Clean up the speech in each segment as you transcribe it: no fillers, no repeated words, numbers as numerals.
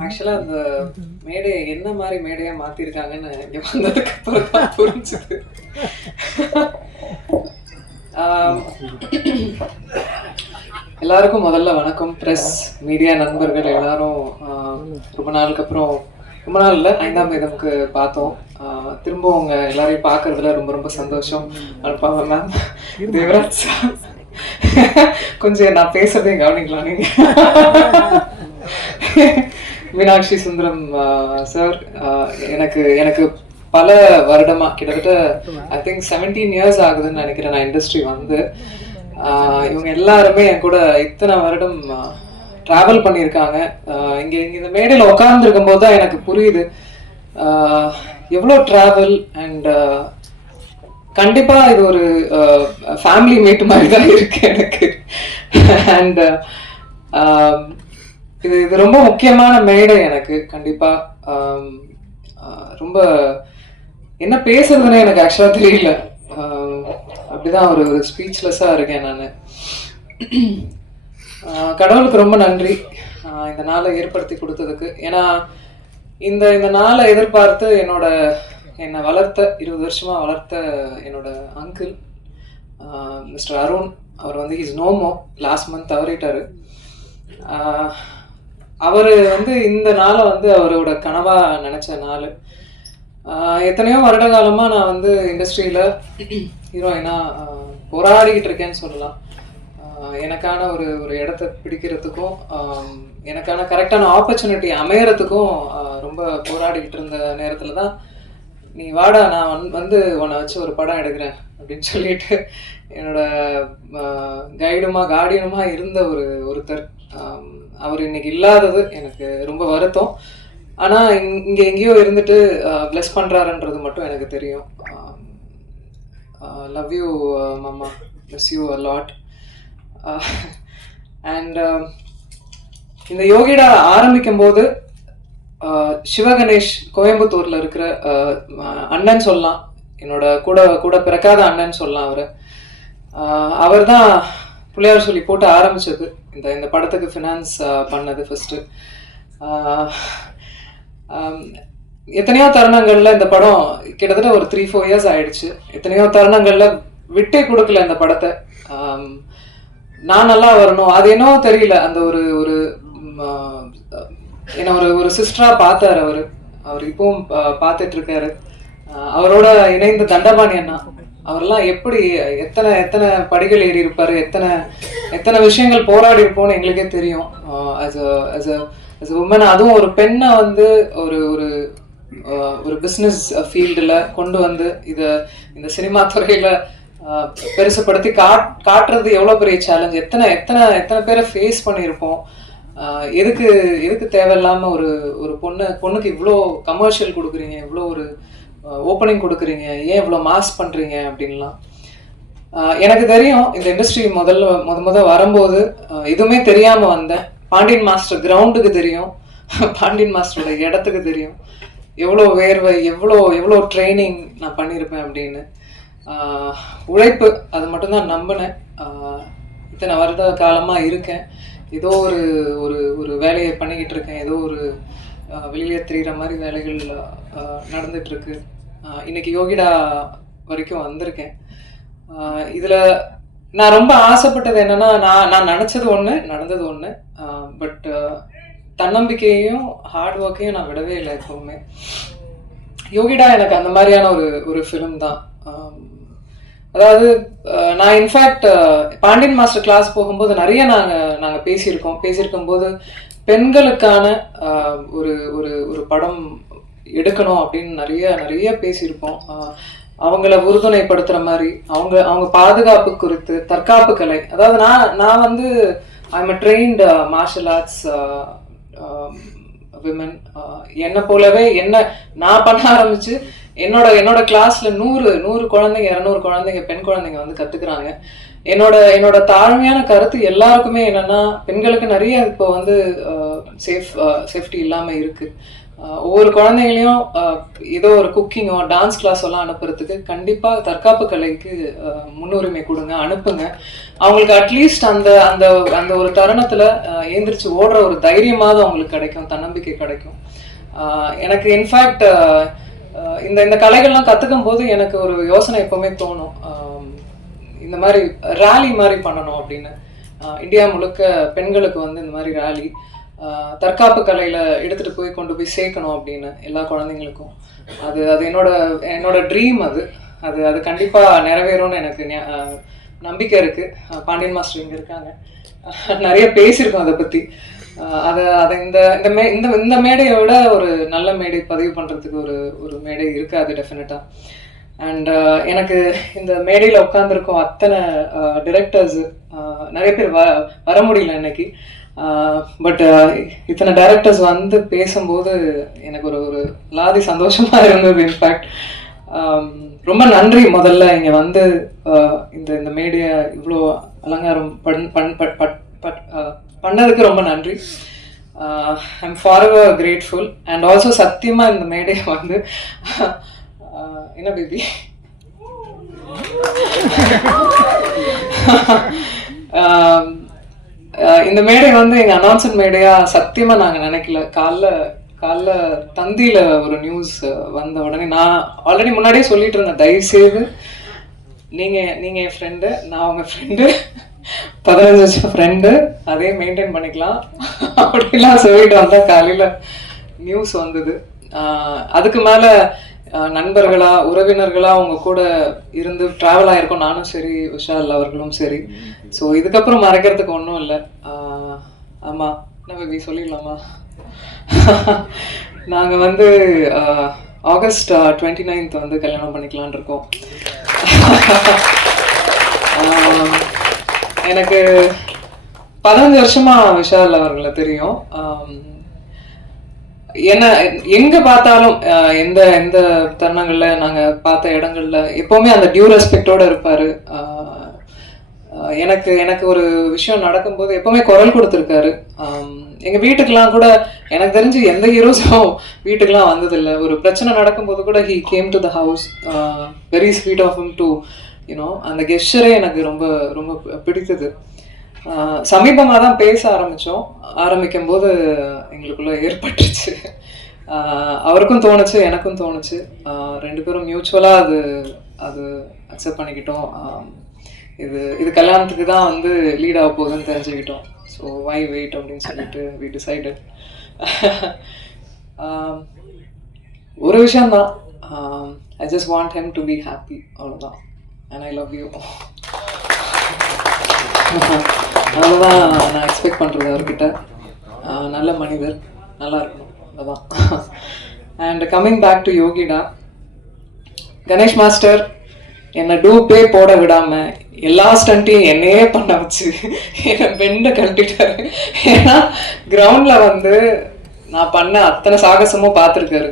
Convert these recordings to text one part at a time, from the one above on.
ஆக்சுவலா அந்த மேடையை என்ன மாதிரி மேடையா மாத்திருக்காங்கன்னு இங்க வந்ததுக்கு அப்புறம் தான் புரிஞ்சுது. ஆம், எல்லாருக்கும் முதல்ல வணக்கம். ப்ரெஸ் மீடியா நண்பர்கள் எல்லாரும் ரொம்ப நாளுக்கு அப்புறம், ரொம்ப நாள் இல்லை, 5ஆம் இதமுக்கு பார்த்தோம். திரும்ப உங்க எல்லாரையும் பார்க்கறதுல ரொம்ப ரொம்ப சந்தோஷம். அனுப்பாம மேம், தேவராஜ் சார், கொஞ்சம் நான் பேசுறதையும் கவனிக்கலாம் நீங்க. மீனாட்சி சுந்தரம் சார், எனக்கு எனக்கு பல வருடமா, கிட்டத்தட்ட ஐ திங்க் 17 இயர்ஸ் ஆகுதுன்னு நினைக்கிறேன் நான் இண்டஸ்ட்ரி வந்து. இவங்க எல்லாருமே என் கூட இத்தனை வருடம் ட்ராவல் பண்ணியிருக்காங்க. இங்கே இந்த மேடையில் உட்கார்ந்துருக்கும் போது தான் எனக்கு புரியுது எவ்வளோ ட்ராவல். அண்ட் கண்டிப்பாக இது ஒரு ஃபேமிலி மீட் மாதிரி தான் இருக்கு எனக்கு. அண்ட் இது இது ரொம்ப முக்கியமான மேடை எனக்கு. கண்டிப்பாக ரொம்ப என்ன பேசுறதுன்னு எனக்கு ஆக்சுவலாக தெரியல. அப்படிதான் ஒரு ஸ்பீச்லெஸ்ஸாக இருக்கேன் நான். கடவுளுக்கு ரொம்ப நன்றி இந்த நாளை ஏற்படுத்தி கொடுத்ததுக்கு. ஏன்னா இந்த இந்த நாளை எதிர்பார்த்து என்னை வளர்த்த 20 வருஷமா வளர்த்த என்னோட அங்கிள் மிஸ்டர் அருண், அவர் வந்து இஸ் நோமோ, லாஸ்ட் மந்த் தவறிட்டாரு. அவர் வந்து இந்த நாளை வந்து அவரோட கனவா நினைச்ச நாள். எத்தனையோ வருட காலமா நான் வந்து இண்டஸ்ட்ரியில ஹீரோயினா போராடிக்கிட்டு இருக்கேன்னு சொல்லலாம். எனக்கான ஒரு இடத்த பிடிக்கிறதுக்கும் எனக்கான கரெக்டான ஆப்பர்ச்சுனிட்டி அமையறதுக்கும் ரொம்ப போராடிக்கிட்டு இருந்த நேரத்துல தான், நீ வாடா, நான் வந்து உன்னை வச்சு ஒரு படம் எடுக்கிறேன் அப்படின்னு சொல்லிட்டு என்னோட கார்டியனுமா இருந்த ஒருத்தர், அவர் இன்னைக்கு இல்லாதது எனக்கு ரொம்ப வருத்தம். ஆனால் இங்கே எங்கேயோ இருந்துட்டு பிளஸ் பண்ணுறாருன்றது மட்டும் எனக்கு தெரியும். லவ் யூ மாமா, miss you a lot. And இந்த யோகிடா ஆரம்பிக்கும் போது சிவகணேஷ் கோயம்புத்தூரில் இருக்கிற அண்ணன் சொல்லலாம், என்னோட கூட பிறக்காத அண்ணன் சொல்லலாம். அவர் தான் பிள்ளையார் சொல்லி போட்டு ஆரம்பிச்சது. இந்த படத்துக்கு ஃபினான்ஸ் பண்ணது ஃபர்ஸ்ட். எத்தனையோ தருணங்கள்ல இந்த படம் கிட்டத்தட்ட ஒரு 3-4 இயர்ஸ் ஆயிடுச்சு. எத்தனையோ தருணங்கள்ல விட்டே கொடுக்கல இந்த படத்தை. நான் நல்லா வரணும், அது என்னவோ தெரியல, அந்த ஒரு என்ன ஒரு சிஸ்டரா பார்த்தாரு அவர் இப்பவும் பார்த்துட்டு இருக்காரு. அவரோட இணைந்த தண்டபாணி அண்ணா, அவரெல்லாம் எப்படி எத்தனை படிகள் ஏறி இருப்பாரு, எத்தனை விஷயங்கள் போராடி இருப்போம்னு எங்களுக்கே தெரியும். as a woman, அதுவும் ஒரு பெண்ணை வந்து ஒரு பிஸ்னஸ் ஃபீல்டில் கொண்டு வந்து இந்த சினிமா துறையில பெருசுப்படுத்தி காட்டுறது எவ்வளோ பெரிய சேலஞ்ச். எத்தனை பேரை ஃபேஸ் பண்ணியிருப்போம். எதுக்கு தேவையில்லாம ஒரு பொண்ணுக்கு இவ்வளோ கமர்ஷியல் கொடுக்குறீங்க, இவ்வளோ ஒரு ஓப்பனிங் கொடுக்குறீங்க, ஏன் இவ்வளோ மாஸ் பண்றீங்க அப்படின்லாம். எனக்கு தெரியும், இந்த இண்டஸ்ட்ரி முத வரும்போது எதுவுமே தெரியாம வந்தேன். பாண்டியன் மாஸ்டர் கிரவுண்டுக்கு தெரியும், பாண்டியன் மாஸ்டரோட இடத்துக்கு தெரியும், எவ்வளோ வேர்வை, எவ்வளோ ட்ரைனிங் நான் பண்ணியிருப்பேன் அப்படின்னு. உழைப்பு, அது மட்டும்தான் நம்பினேன். இத்தனை வருட காலமா இருக்கேன், ஏதோ ஒரு வேலையை பண்ணிக்கிட்டு இருக்கேன், ஏதோ ஒரு வெளியில தெரிகிற மாதிரி வேலைகள் நடந்துட்டு இருக்கு. இன்னைக்கு யோகிடா வரைக்கும் வந்திருக்கேன். இதுல நான் ரொம்ப ஆசைப்பட்டது என்னன்னா, நான் நினைச்சது ஒண்ணு, நடந்தது ஒண்ணு. பட் தன்னம்பிக்கையையும் ஹார்ட் ஒர்க்கையும் நான் விடவே இல்லை எப்பவுமே. யோகிடா எனக்கு அந்த மாதிரியான ஒரு ஃபிலிம் தான். அதாவது நான் இன்ஃபேக்ட் பாண்டியன் மாஸ்டர் கிளாஸ் போகும்போது நிறைய நாங்க பேசியிருக்கும் போது பெண்களுக்கான ஒரு படம் எடுக்கணும் அப்படின்னு நிறைய பேசியிருப்போம். அவங்கள உறுதுணைப்படுத்துற மாதிரி, அவங்க பாதுகாப்பு குறித்து, தற்காப்பு கலை. அதாவது நான் வந்து I'm a trained martial arts women. என்னை போலவே நான் பண்ண ஆரம்பிச்சு என்னோட கிளாஸ்ல 100 குழந்தைங்க, 200 குழந்தைங்க, பெண் குழந்தைங்க வந்து கத்துக்கிறாங்க. என்னோட தாழ்மையான கருத்து எல்லாருக்குமே என்னன்னா, பெண்களுக்கு நிறைய இப்போ வந்து சேஃப்டி இல்லாம இருக்கு. ஒவ்வொரு குழந்தைங்களையும் ஏதோ ஒரு குக்கிங்கோ டான்ஸ் கிளாஸ் எல்லாம் அனுப்புறதுக்கு கண்டிப்பாக தற்காப்பு கலைக்கு முன்னுரிமை கொடுங்க, அனுப்புங்க. அவங்களுக்கு அட்லீஸ்ட் அந்த அந்த அந்த ஒரு தருணத்தில் ஏந்திரிச்சு ஓடுற ஒரு தைரியமாவது அவங்களுக்கு கிடைக்கும், தன்னம்பிக்கை கிடைக்கும். எனக்கு இன்ஃபேக்ட் இந்த இந்த கலைகள்லாம் கற்றுக்கும் போது எனக்கு ஒரு யோசனை எப்போவுமே தோணும், இந்த மாதிரி ரேலி மாதிரி பண்ணணும் அப்படின்னு. இந்தியா முழுக்க பெண்களுக்கு வந்து இந்த மாதிரி ரேலி தற்காப்பு கலையில் எடுத்துகிட்டு போய் கொண்டு போய் சேர்க்கணும் அப்படின்னு எல்லா குழந்தைங்களுக்கும். அது அது என்னோட ட்ரீம். அது அது அது கண்டிப்பாக நிறைவேறும்னு எனக்கு நம்பிக்கை இருக்குது. பாண்டியன் மாஸ்டர் இங்கே இருக்காங்க, நிறைய பேசியிருக்கோம் அதை பற்றி. அதை இந்த மேடையை விட ஒரு நல்ல மேடை பதிவு பண்ணுறதுக்கு ஒரு மேடை இருக்காது டெஃபினட்டாக. அண்ட் எனக்கு இந்த மேடையில் உட்காந்துருக்கோம் அத்தனை டிரெக்டர்ஸு, நிறைய பேர் வர முடியல இன்னைக்கு. பட் இத்தனை டைரக்டர்ஸ் வந்து பேசும்போது எனக்கு ஒரு லாதி சந்தோஷமாக இருந்தது. இன்ஃபேக்ட் ரொம்ப நன்றி முதல்ல இங்கே வந்து இந்த மேடையை இவ்வளோ அலங்காரம் பண்ணதுக்கு ரொம்ப நன்றி. I'm forever grateful. And also சத்தியமாக இந்த மேடையை வந்து என்ன பேபி இந்த மேடை வந்து எங்கள் அனௌன்ஸ்மெண்ட் மேடையாக சத்தியமாக நாங்கள் நினைக்கல. காலைல தந்தியில் ஒரு நியூஸ் வந்த உடனே நான் ஆல்ரெடி முன்னாடியே சொல்லிட்டு இருந்தேன், தயவுசெய்து நீங்கள் என் ஃப்ரெண்டு, நான் உங்கள் ஃப்ரெண்டு, 15 வருஷம் ஃப்ரெண்டு, அதே மெயின்டைன் பண்ணிக்கலாம் அப்படிலாம் சொல்லிட்டு வந்தால் காலையில் நியூஸ் வந்தது. அதுக்கு மேலே நண்பர்களா உறவினர்களா அவங்க கூட இருந்து ட்ராவல் ஆகிருக்கோம், நானும் சரி விஷால் அவர்களும் சரி. ஸோ இதுக்கப்புறம் மறைக்கிறதுக்கு ஒன்றும் இல்லை. ஆமாம், என்ன பேபி சொல்லிடலாமா? நாங்கள் வந்து ஆகஸ்ட் 29 வந்து கல்யாணம் பண்ணிக்கலான் இருக்கோம். எனக்கு 15 வருஷமா விஷால் அவர்களை தெரியும். என்ன எங்க பார்த்தாலும் எந்த எந்த தருணங்கள்ல நாங்க பார்த்த இடங்கள்ல எப்பவுமே அந்த டியூ ரெஸ்பெக்டோட இருப்பாரு. எனக்கு ஒரு விஷயம் நடக்கும்போது எப்பவுமே குரல் கொடுத்துருக்காரு. எங்க வீட்டுக்கெல்லாம் கூட எனக்கு தெரிஞ்சு எந்த ஹீரோஸும் வீட்டுக்கெல்லாம் வந்ததில்லை. ஒரு பிரச்சனை நடக்கும்போது கூட he came to the house. Very sweet of him to you know. அந்த கெஸ்டரே எனக்கு ரொம்ப ரொம்ப பிடித்தது. சமீபமாக தான் பேச ஆரம்பிக்கும் போது எங்களுக்குள்ள ஏற்பட்டுச்சு. அவருக்கும் தோணுச்சு, எனக்கும் தோணுச்சு. 2 பேரும் மியூச்சுவலாக அது அக்செப்ட் பண்ணிக்கிட்டோம். இது கல்யாணத்துக்கு தான் வந்து லீட் ஆக போகுதுன்னு தெரிஞ்சுக்கிட்டோம். ஸோ வை வெயிட் அப்படின்னு சொல்லிட்டு வி டிசைடட். ஒரு விஷயம்தான், I just want him to be happy, அவ்வளோதான். And I love you. அவ்வளோதான் நான் எக்ஸ்பெக்ட் பண்ணுறது அவர்கிட்ட. நல்ல மனிதர், நல்லா இருக்கணும், அதுதான். And coming back to Yogita, Ganesh master என்னை டூப்பே போட விடாமல் எல்லா ஸ்டண்ட்டையும் என்னையே பண்ண வச்சு என்னை பெண்டை கழட்டிட்டாரு. ஏன்னா கிரவுண்டில் வந்து நான் பண்ண அத்தனை சாகசமும் பார்த்துருக்காரு.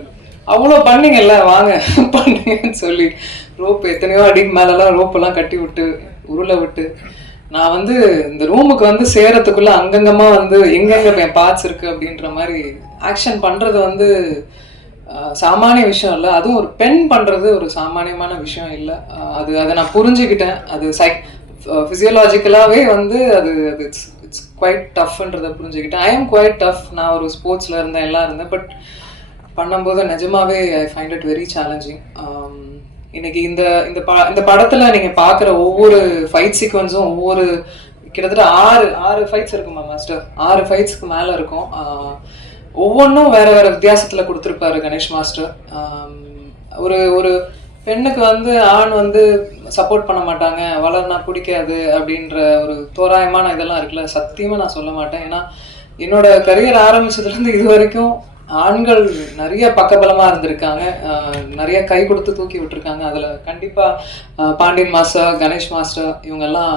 அவ்வளோ பண்ணிங்கல்ல, வாங்க பண்ணுங்கன்னு சொல்லி ரோப்பு எத்தனையோ அடிக்கு மேலெல்லாம் ரோப்பெல்லாம் கட்டி விட்டு உருளை விட்டு நான் வந்து இந்த ரூமுக்கு வந்து சேரத்துக்குள்ள அங்கங்கமா வந்து எங்கெங்க என் பார்ட்ஸ் இருக்கு அப்படின்ற மாதிரி ஆக்ஷன் பண்றது வந்து சாமானிய விஷயம் இல்லை. அதுவும் ஒரு பெண் பண்றது ஒரு சாமானியமான விஷயம் இல்லை. அதை நான் புரிஞ்சுக்கிட்டேன். அது ஃபிசியலாஜிக்கலாகவே வந்து அது இட்ஸ் குவைட் டஃப்ன்றதை புரிஞ்சுக்கிட்டேன். I am quite tough. நான் ஒரு ஸ்போர்ட்ஸில் இருந்தேன், எல்லாம் இருந்தேன். பட் பண்ணும்போது நிஜமாவே I find it very challenging. இன்னைக்கு இந்த படத்துல நீங்க பாக்குற ஒவ்வொரு ஃபைட் சீக்வன்ஸும் ஒவ்வொரு கிட்டத்தட்ட ஆறு ஃபைட்ஸ் இருக்குமா மாஸ்டர், 6 ஃபைட்ஸ்க்கு மேல இருக்கும். ஒவ்வொன்றும் வேற வேற வித்தியாசத்துல கொடுத்துருப்பாரு கணேஷ் மாஸ்டர். ஒரு பெண்ணுக்கு வந்து ஆண் வந்து சப்போர்ட் பண்ண மாட்டாங்க, வளர்னா பிடிக்காது அப்படின்ற ஒரு தோராயமான இதெல்லாம் இருக்குல்ல, சத்தியமா நான் சொல்ல மாட்டேன். ஏன்னா என்னோட கரியர் ஆரம்பிச்சதுல இருந்து இது வரைக்கும் ஆண்கள் நிறைய பக்கபலமா இருந்திருக்காங்க, நிறைய கை கொடுத்து தூக்கி விட்டுருக்காங்க. அதுல கண்டிப்பா பாண்டியன் மாஸ்டர், கணேஷ் மாஸ்டர் இவங்கெல்லாம்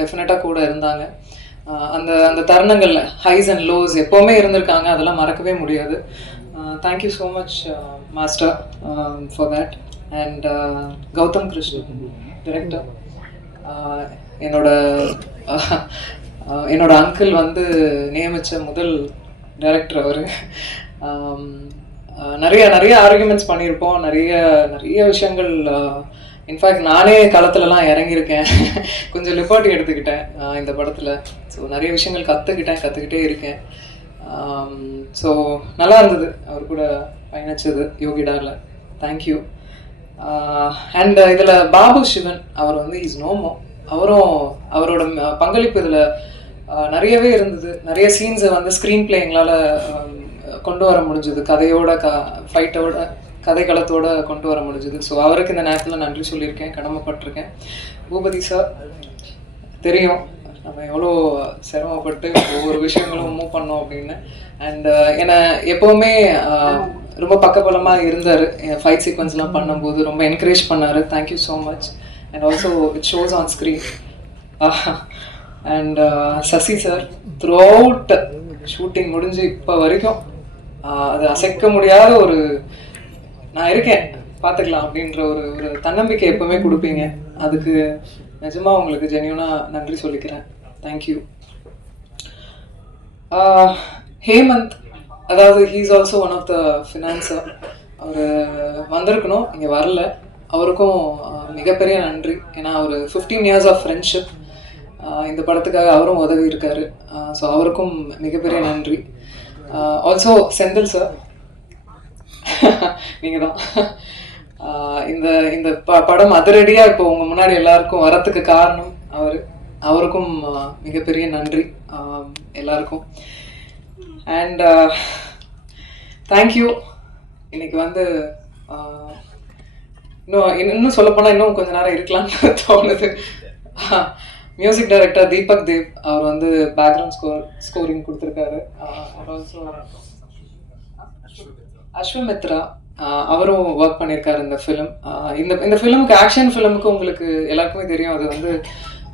டெஃபினட்டா கூட இருந்தாங்க. அந்த தருணங்கள்ல ஹைஸ் அண்ட் லோஸ் எப்பவுமே இருந்திருக்காங்க, அதெல்லாம் மறக்கவே முடியாது. Thank you so much master for that. And Gautham Krishnan director, என்னோட அங்கிள் வந்து நியமித்த முதல் டைரக்டர் அவர். நிறைய நிறைய ஆர்குமெண்ட்ஸ் பண்ணியிருப்போம், நிறைய நிறைய விஷயங்கள். இன்ஃபேக்ட் நானே களத்துலலாம் இறங்கியிருக்கேன். கொஞ்சம் லிபர்ட்டி எடுத்துக்கிட்டேன் இந்த படத்தில். ஸோ நிறைய விஷயங்கள் கற்றுக்கிட்டே இருக்கேன். ஸோ நல்லா இருந்தது அவர் கூட பயணிச்சது யோகிடாவில். தேங்க்யூ. அண்ட் இதில் பாபு சிவன் அவர் வந்து இஸ் நோமோ. அவரோட பங்களிப்பு இதில் நிறையவே இருந்தது. நிறைய சீன்ஸை வந்து ஸ்க்ரீன் பிளே எங்களால் கொண்டு வர முடிஞ்சது, கதையோட ஃபைட்டோட கதைக்களத்தோடு கொண்டு வர முடிஞ்சது. ஸோ அவருக்கு இந்த நேரத்தில் நன்றி சொல்லியிருக்கேன், கடமைப்பட்டிருக்கேன். பூபதி சார் தெரியும் நம்ம எவ்வளோ சிரமப்பட்டு ஒவ்வொரு விஷயங்களும் மூவ் பண்ணோம் அப்படின்னு. அண்ட் என்னை எப்போவுமே ரொம்ப பக்கபலமாக இருந்தார். ஃபைட் சீக்வன்ஸ்லாம் பண்ணும்போது ரொம்ப என்கரேஜ் பண்ணார். Thank you so much. And also it shows on screen. And Sasi sir throughout shooting முடிஞ்சு இப்போ வரைக்கும் அது அசைக்க முடியாத ஒரு நான் இருக்கேன் பார்த்துக்கலாம் அப்படின்ற ஒரு தன்னம்பிக்கை எப்பவுமே கொடுப்பீங்க. அதுக்கு நிஜமாக உங்களுக்கு ஜென்யூனாக நன்றி சொல்லிக்கிறேன். தேங்க்யூ. ஹேமந்த், அதாவது he's also one of the financier. அவர் வந்திருக்கணும், இங்கே வரல. அவருக்கும் மிகப்பெரிய நன்றி. ஏன்னா ஒரு 15 years ஆஃப் ஃப்ரெண்ட்ஷிப். இந்த படத்துக்காக அவரும் உதவி இருக்காரு. ஸோ அவருக்கும் மிகப்பெரிய நன்றி. ஆல்சோ செந்தில் சார், நீங்கள் தான் இந்த இந்த படம் அதிரடியாக இப்போ உங்கள் முன்னாடி எல்லாருக்கும் வரத்துக்கு காரணம் அவருக்கும் மிகப்பெரிய நன்றி எல்லாருக்கும். And thank you. இன்னைக்கு வந்து இன்னும் சொல்லப்போனால் இன்னும் கொஞ்ச நேரம் இருக்கலாம்னு தோணுது. மியூசிக் டைரக்டர் தீபக் தேவ் அவர் வந்து பேக்ரவுண்ட் ஸ்கோரிங் கொடுத்துருக்காரு. ஆல்சோ அஸ்வமித்ரா அவரும் ஒர்க் பண்ணியிருக்காரு இந்த ஃபிலிம். இந்த ஃபிலிமுக்கு, ஆக்ஷன் ஃபிலிமுக்கு உங்களுக்கு எல்லாருக்குமே தெரியும், அது வந்து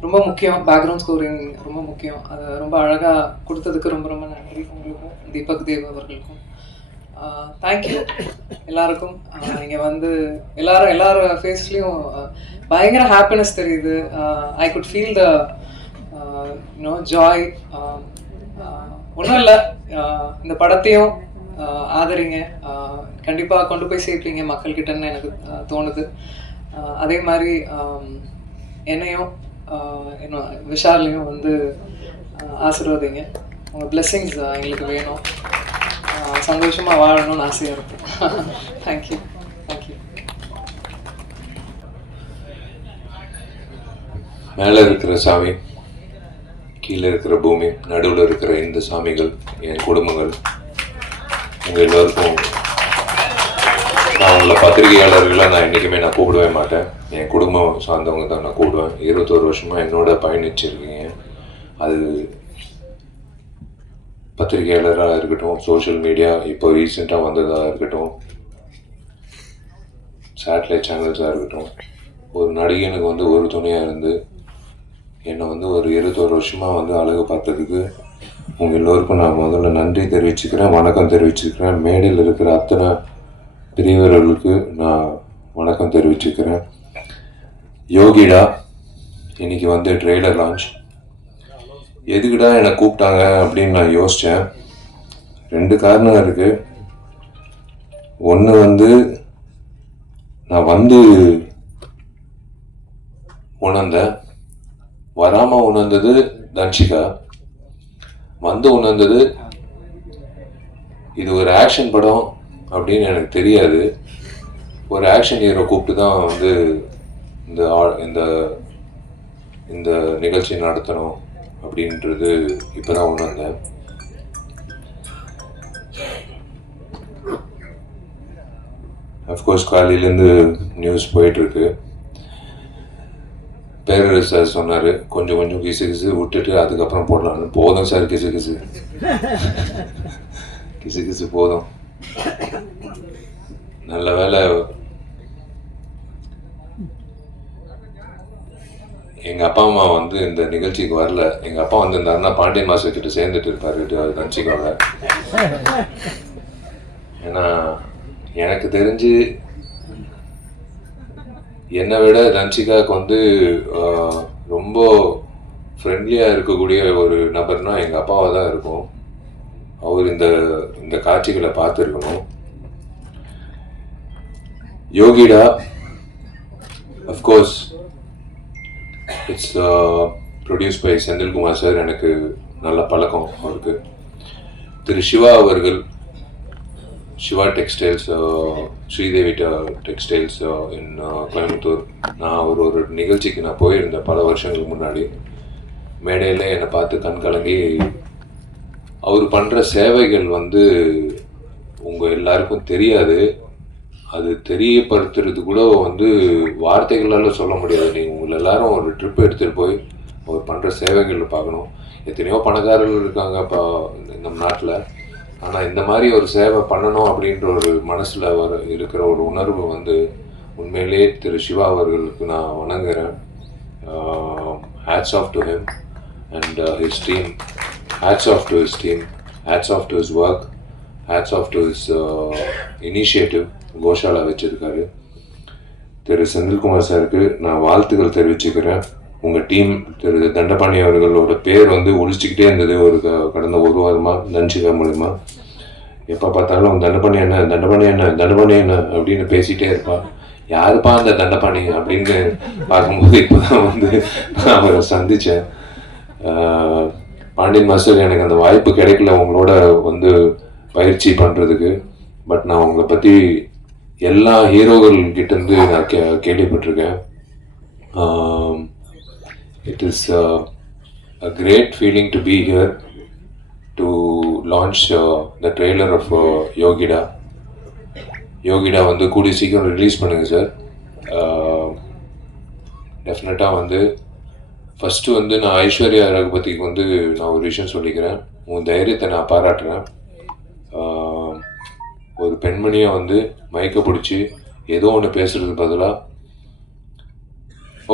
ரொம்ப முக்கியம். பேக்ரவுண்ட் ஸ்கோரிங் ரொம்ப முக்கியம். அதை ரொம்ப அழகாக கொடுத்ததுக்கு ரொம்ப ரொம்ப நன்றி உங்களுக்கும், தீபக் தேவ் அவர்களுக்கும். தேங்க்யூ எல்லாருக்கும். இங்கே வந்து எல்லாரும் ஃபேஸ்லேயும் பயங்கர ஹாப்பினஸ் தெரியுது. I could feel the joy. ஒன்றும் இல்லை, இந்த படத்தையும் ஆதரிங்க, கண்டிப்பாக கொண்டு போய் சேர்ப்பீங்க மக்கள்கிட்டன்னு எனக்கு தோணுது. அதே மாதிரி என்னையும் விஷாலையும் வந்து ஆசீர்வதிங்க. உங்கள் பிளெஸ்ஸிங்ஸ் எங்களுக்கு வேணும். சந்தோஷமாக வாழணும்னு ஆசையாக இருக்கும். தேங்க்யூ. தேங்க்யூ. மேலே இருக்கிற சாமி, கீழே இருக்கிற பூமி, நடுவில் இருக்கிற இந்த சாமிகள், என் குடும்பங்கள், உங்கள் எல்லோருக்கும் நான் உங்களை பத்திரிகையாளர்களாக நான் என்றைக்குமே நான் கூப்பிடவே மாட்டேன். என் குடும்பம் சார்ந்தவங்க தான் நான் கூப்பிடுவேன். 21 வருஷமாக என்னோட பயணிச்சிருக்கீங்க. அது பத்திரிகையாளராக இருக்கட்டும், சோஷியல் மீடியா இப்போ ரீசெண்டாக வந்ததாக இருக்கட்டும், சேட்டலைட் சேனல்ஸாக இருக்கட்டும், ஒரு நடிகனுக்கு வந்து ஒரு துணையாக இருந்து என்னை வந்து ஒரு 21 வருஷமாக வந்து அழகு பார்த்ததுக்கு உங்கள் எல்லோருக்கும் நான் முதல்ல நன்றி தெரிவிச்சுக்கிறேன், வணக்கம் தெரிவிச்சுக்கிறேன். மேடையில் இருக்கிற அத்தனை பெரியவர்களுக்கு நான் வணக்கம் தெரிவிச்சுக்கிறேன். யோகிடா இன்னைக்கு வந்து ட்ரெய்லர் லான்ச். எதுக்குடா என்னை கூப்பிட்டாங்க அப்படின்னு நான் யோசித்தேன். 2 காரணம் இருக்குது. ஒன்று வந்து நான் வந்து உணர்ந்தேன், வராமல் உணர்ந்தது தன்ஷிகா, வந்து உணர்ந்தது இது ஒரு ஆக்ஷன் படம் அப்படின்னு எனக்கு தெரியாது. ஒரு ஆக்ஷன் ஹீரோ கூப்பிட்டு தான் வந்து இந்த இந்த நிகழ்ச்சி நடத்தணும் அப்படின்றது இப்போ தான் உணர்ந்தேன். அஃப்கோர்ஸ் காலையிலேருந்து நியூஸ் போயிட்டுருக்கு. பேரரசு சார் சொன்னார், கொஞ்சம் கொஞ்சம் கிசு கிசு விட்டுட்டு அதுக்கப்புறம் போடலான்னு. போதும் சார், கிசு கிசு கிசு கிசு போதும். நல்ல வேலை எங்கள் அப்பா அம்மா வந்து இந்த நிகழ்ச்சிக்கு வரல. எங்கள் அப்பா வந்திருந்தாருன்னா பாண்டியன் மாஸ்டர் கிட்ட சேர்ந்துட்டு இருப்பாரு தன்ஷிகாவை. ஏன்னா எனக்கு தெரிஞ்சு என்னை விட தன்ஷிகாவுக்கு வந்து ரொம்ப ஃப்ரெண்ட்லியாக இருக்கக்கூடிய ஒரு நபர்னா எங்கள் அப்பாவாக தான் இருக்கும். அவர் இந்த காட்சிகளை பார்த்துருக்கணும். யோகிடா, of course it's produce by Senthilkumar sir. எனக்கு நல்ல பழக்கம் அவருக்கு. திரு சிவா அவர்கள், Siva textiles, Sridevi textiles in Coimbatore. நான் ஒரு நிகழ்ச்சிக்கு நான் போயிருந்தேன் பல வருஷங்களுக்கு முன்னாடி. மேடையில் என்னை பார்த்து கண் கலங்கி அவர் பண்ணுற சேவைகள் வந்து உங்கள் எல்லாருக்கும் தெரியாது. அது தெரியப்படுத்துறது கூட வந்து வார்த்தைகளால் சொல்ல முடியாது. நீங்கள் உங்களை எல்லாரும் ஒரு ட்ரிப் எடுத்துகிட்டு போய் அவர் பண்ணுற சேவைகள் பார்க்கணும். எத்தனையோ பணக்காரர்கள் இருக்காங்க இப்போ நம்ம நாட்டில். ஆனால் இந்த மாதிரி ஒரு சேவை பண்ணணும் அப்படின்ற ஒரு மனசில் இருக்கிற ஒரு உணர்வு வந்து உண்மையிலே திரு சிவா அவர்களுக்கு நான் வணங்குகிறேன். Hats off to him and his team. Hats off to his team, hats off to his work, hats off to his initiative. Goshala வச்சிருக்காரு. திரு செந்தில்குமார் சாருக்கு நான் வாழ்த்துக்கள் தெரிவிச்சுக்கிறேன். உங்கள் டீம் திரு தண்டபாணி அவர்களோட பேர் வந்து ஒழிச்சிக்கிட்டே இருந்தது கடந்த ஒரு வாரமாக தன்சிகா மூலிமா. எப்போ பார்த்தாலும் தண்டபாணி என்ன தண்டபாணி என்ன தண்டபாணி என்ன அப்படின்னு பேசிகிட்டே இருப்பாள். யாருப்பா அந்த தண்டபாணி அப்படின்னு பார்க்கும்போது இப்போ தான் வந்து நான் அவரை சந்தித்தேன். பாண்டியன் மாஸ்டர், எனக்கு அந்த வாய்ப்பு கிடைக்கல உங்களோட வந்து பயிற்சி பண்ணுறதுக்கு. பட் நான் உங்களை பற்றி எல்லா ஹீரோகள்கிட்டேருந்து நான் கேள்விப்பட்டிருக்கேன். It is a great feeling to be here to launch the trailer of Yogida. Yogida வந்து கூடிய சீக்கிரம் ரிலீஸ் பண்ணுங்க சார். டெஃபினட்டாக வந்து ஃபஸ்ட்டு வந்து நான் ஐஸ்வர்யா ரகுபதிக்கு வந்து நான் ஒரு விஷயம் சொல்லிக்கிறேன். உன் தைரியத்தை நான் பாராட்டுறேன். ஒரு பெண்மணியை வந்து மயக்க பிடிச்சி ஏதோ ஒன்று பேசுறது பதிலாக,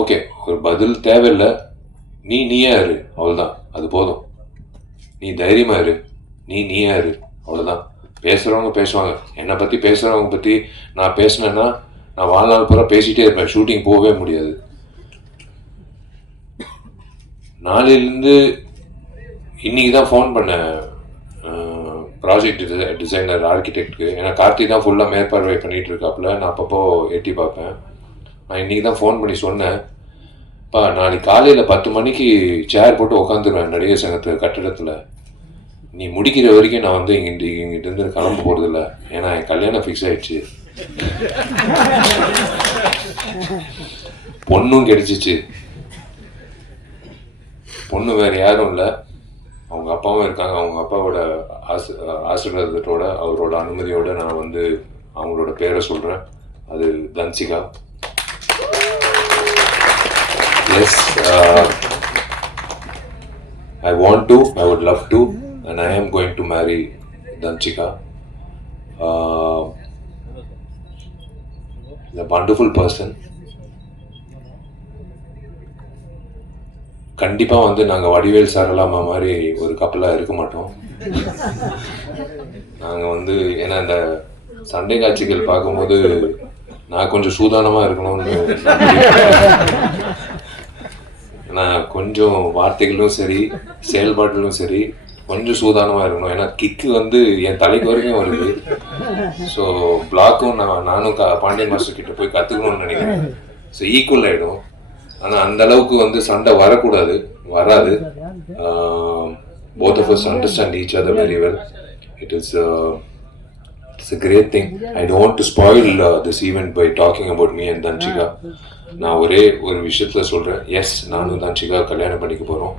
ஓகே ஒரு பதில் தேவையில்லை, நீயா இரு, அவ்வளோதான், அது போதும். நீ தைரியமாக இரு, நீயா இரு, அவ்வளோதான். பேசுகிறவங்க பேசுவாங்க. என்னை பற்றி பேசுகிறவங்க பற்றி நான் பேசினேன்னா நான் வாழ்நாள் பூரா பேசிகிட்டே இருப்பேன். ஷூட்டிங் போகவே முடியாது. நாளையிலேருந்து இன்றைக்கி தான் ஃபோன் பண்ணேன் ப்ராஜெக்ட் டிசைனர் ஆர்கிடெக்டுக்கு. ஏன்னா கார்த்தி தான் ஃபுல்லாக மேற்பார்வை பண்ணிகிட்டு இருக்காப்புல. நான் அப்பப்போ எட்டி பார்ப்பேன். நான் இன்றைக்கி தான் ஃபோன் பண்ணி சொன்னேன், பா நாளைக்கு காலையில் 10 மணிக்கு சேர் போட்டு உட்காந்துருவேன் நடிகர் சங்கத்து கட்டிடத்தில். நீ முடிக்கிற வரைக்கும் நான் வந்து இங்கிட்டிருந்து கிளம்ப போகிறதில்ல. ஏன்னா என் கல்யாணம் ஃபிக்ஸ் ஆகிடுச்சு, பொண்ணும் கிடைச்சிச்சு. பொண்ணு வேறு யாரும் இல்லை, அவங்க அப்பாவும் இருக்காங்க. அவங்க அப்பாவோட ஆசீர்வாதத்தோட அவரோட அனுமதியோடு நான் வந்து அவங்களோட பேரை சொல்கிறேன். அது Dhanshika. Yes, I want to, I would love to, and I am going to marry Danchika. He's a wonderful person. கண்டிப்பாக வந்து நாங்கள் வடிவேல் சாரலாமா மாதிரி ஒரு கப்பலாக இருக்க மாட்டோம். நாங்கள் வந்து ஏன்னா இந்த சண்டை காட்சிகள் பார்க்கும்போது நான் கொஞ்சம் சூதானமாக இருக்கணும்னு, நான் கொஞ்சம் வார்த்தைகளும் சரி செயல்பாட்டிலும் சரி கொஞ்சம் சூதானமாக இருக்கணும். ஏன்னா கிக்கு வந்து என் தலைக்கு வரைக்கும் வருது. ஸோ பிளாக்கும் நானும் பாண்டியன் மாஸ்டர் கிட்ட போய் கற்றுக்கணும்னு நினைக்கிறேன். ஸோ ஈக்குவல் ஆகிடும். ஆனால் அந்த அளவுக்கு வந்து சண்டை வராது. Both of us understand each other very well. It's a great thing. I don't want to spoil this event by talking about me and Danchika. நான் ஒரே ஒரு விஷயத்தில் சொல்கிறேன். எஸ், நானும் Danchika கல்யாணம் பண்ணிக்க போகிறோம்.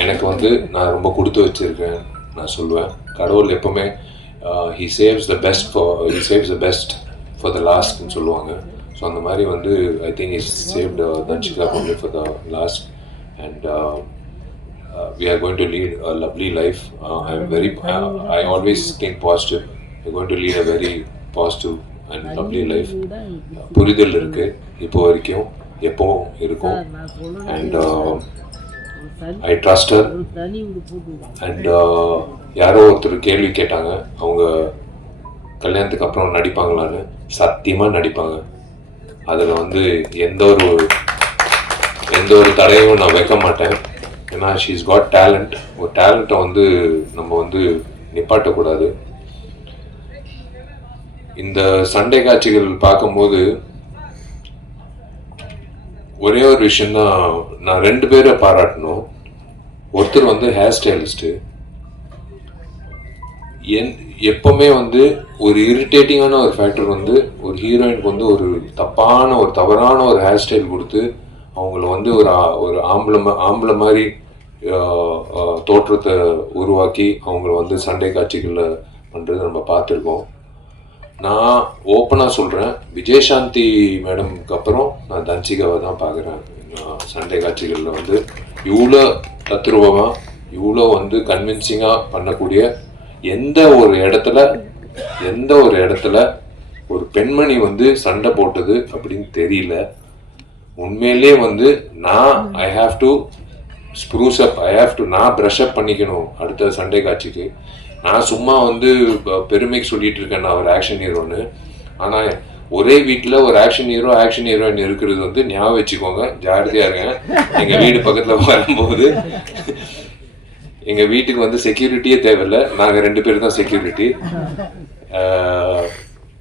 எனக்கு வந்து நான் ரொம்ப கொடுத்து வச்சுருக்கேன் நான் சொல்லுவேன். கடவுள் எப்போவுமே he saves the best for the lastன்னு சொல்லுவாங்க. ஸோ அந்த மாதிரி வந்து I think is saved Danchika only for the last, and we are going to lead a lovely life. I always think positive. We're going to lead a very positive and lovely life. புரிதல் இருக்கு இப்போ வரைக்கும், எப்போவும் இருக்கும். And I trust her. And யாரோ ஒருத்தர் கேள்வி கேட்டாங்க, அவங்க கல்யாணத்துக்கு அப்புறம் நடிப்பாங்களான்னு. சத்தியமாக நடிப்பாங்க. அதில் வந்து எந்த ஒரு தடையும் நான் வைக்க மாட்டேன். ஏன்னா ஷீஸ் காட் டேலண்ட். ஒரு டேலண்ட்டை வந்து நம்ம வந்து நிப்பாட்டக்கூடாது. இந்த சண்டை காட்சிகள் பார்க்கும்போது ஒரே ஒரு விஷயம்தான், நான் 2 பேரை பாராட்டணும். ஒருத்தர் வந்து ஹேர் ஸ்டைலிஸ்ட்டு. எப்பவுமே வந்து ஒரு இரிட்டேட்டிங்கான ஒரு ஃபேக்டர் வந்து ஒரு ஹீரோயினுக்கு வந்து ஒரு தவறான ஒரு ஹேர் ஸ்டைல் கொடுத்து அவங்கள வந்து ஒரு ஆம்பளை மாதிரி தோற்றத்தை உருவாக்கி அவங்கள வந்து சண்டை காட்சிகளில் பண்ணுறது நம்ம பார்த்துருக்கோம். நான் ஓப்பனாக சொல்கிறேன், விஜயசாந்தி மேடம்க்கு அப்புறம் நான் தன்சிகாவை தான் பார்க்குறேன். சண்டை காட்சிகளில் வந்து இவ்வளோ தத்ரூபமாக இவ்வளோ வந்து கன்வின்சிங்காக பண்ணக்கூடிய எந்த ஒரு இடத்துல ஒரு பெண்மணி வந்து சண்டை போட்டது அப்படின்னு தெரியல. உண்மையிலே வந்து ஐ ஹாவ் டு ஸ்ப்ரூஸ் அப், நான் ப்ரஷ் அப் பண்ணிக்கணும் அடுத்த சண்டை காட்சிக்கு. நான் சும்மா வந்து பெருமைக்கு சொல்லிட்டு இருக்கேன் நான் ஒரு ஆக்ஷன் ஹீரோன்னு. ஆனால் ஒரே வீட்டில் ஒரு ஆக்ஷன் ஹீரோயின் இருக்கிறது வந்து ஞாபகம் வச்சுக்கோங்க, ஜாகிரதையாக இருங்க. எங்கள் வீடு பக்கத்தில் வரும்போது எங்கள் வீட்டுக்கு வந்து செக்யூரிட்டியே தேவையில்லை, நாங்கள் 2 பேர் தான் செக்யூரிட்டி.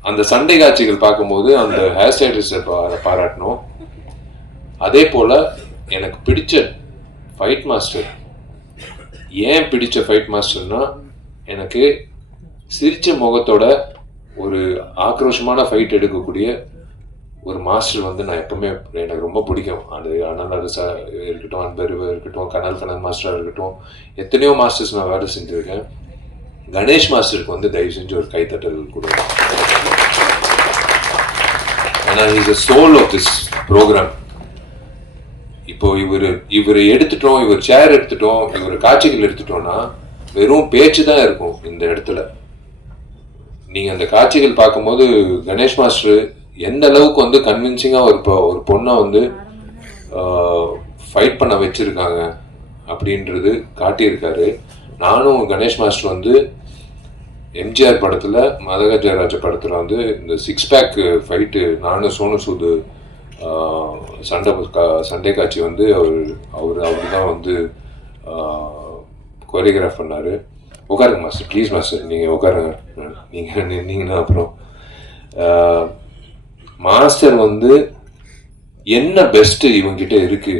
அந்த சண்டை காட்சிகள் பார்க்கும்போது அந்த ஹேர் ஸ்டைலிஸ்டை பாராட்டணும். அதே போல் எனக்கு பிடிச்ச ஃபைட் மாஸ்டர், ஏன் பிடிச்ச ஃபைட் மாஸ்டர்னா எனக்கு சிரிச்ச முகத்தோட ஒரு ஆக்ரோஷமான ஃபைட் எடுக்கக்கூடிய ஒரு மாஸ்டர் வந்து நான் எப்பவுமே எனக்கு ரொம்ப பிடிக்கும். அது அனல் அரசா இருக்கட்டும், அன்பருவா இருக்கட்டும், கனல் மாஸ்டராக இருக்கட்டும், எத்தனையோ மாஸ்டர்ஸ் நான் வேலை செஞ்சுருக்கேன். கணேஷ் மாஸ்டருக்கு வந்து தயவு செஞ்சு ஒரு கைத்தட்டல் கொடுங்க. ஏன்னா is a soul of this program. இப்போ இவர் எடுத்துட்டோம், இவர் சேர் எடுத்துட்டோம், இவர் காட்சிகள் எடுத்துட்டோம்னா வெறும் பேச்சு தான் இருக்கும் இந்த இடத்துல. நீங்க அந்த காட்சிகள் பார்க்கும்போது கணேஷ் மாஸ்டர் எந்த அளவுக்கு வந்து கன்வின்சிங்கா ஒரு பொண்ணை வந்து ஃபைட் பண்ண வச்சிருக்காங்க அப்படின்றது காட்டியிருக்காரு. நானும் கணேஷ் மாஸ்டர் வந்து எம்ஜிஆர் படத்துல, மதக ஜெயராஜ படத்துல வந்து இந்த 6 பேக் ஃபைட்டு நானும் சோனு சூது சண்டை காட்சி வந்து அவர் தான் வந்து கோரியோகிராஃப் பண்ணாரு. உட்காருங்க மாஸ்டர், ப்ளீஸ் மாஸ்டர், நீங்கள் உட்காருங்க. நீங்கள் நின்னீங்கன்னா அப்புறம் மாஸ்டர் வந்து என்ன பெஸ்ட்டு இவங்கிட்ட இருக்கு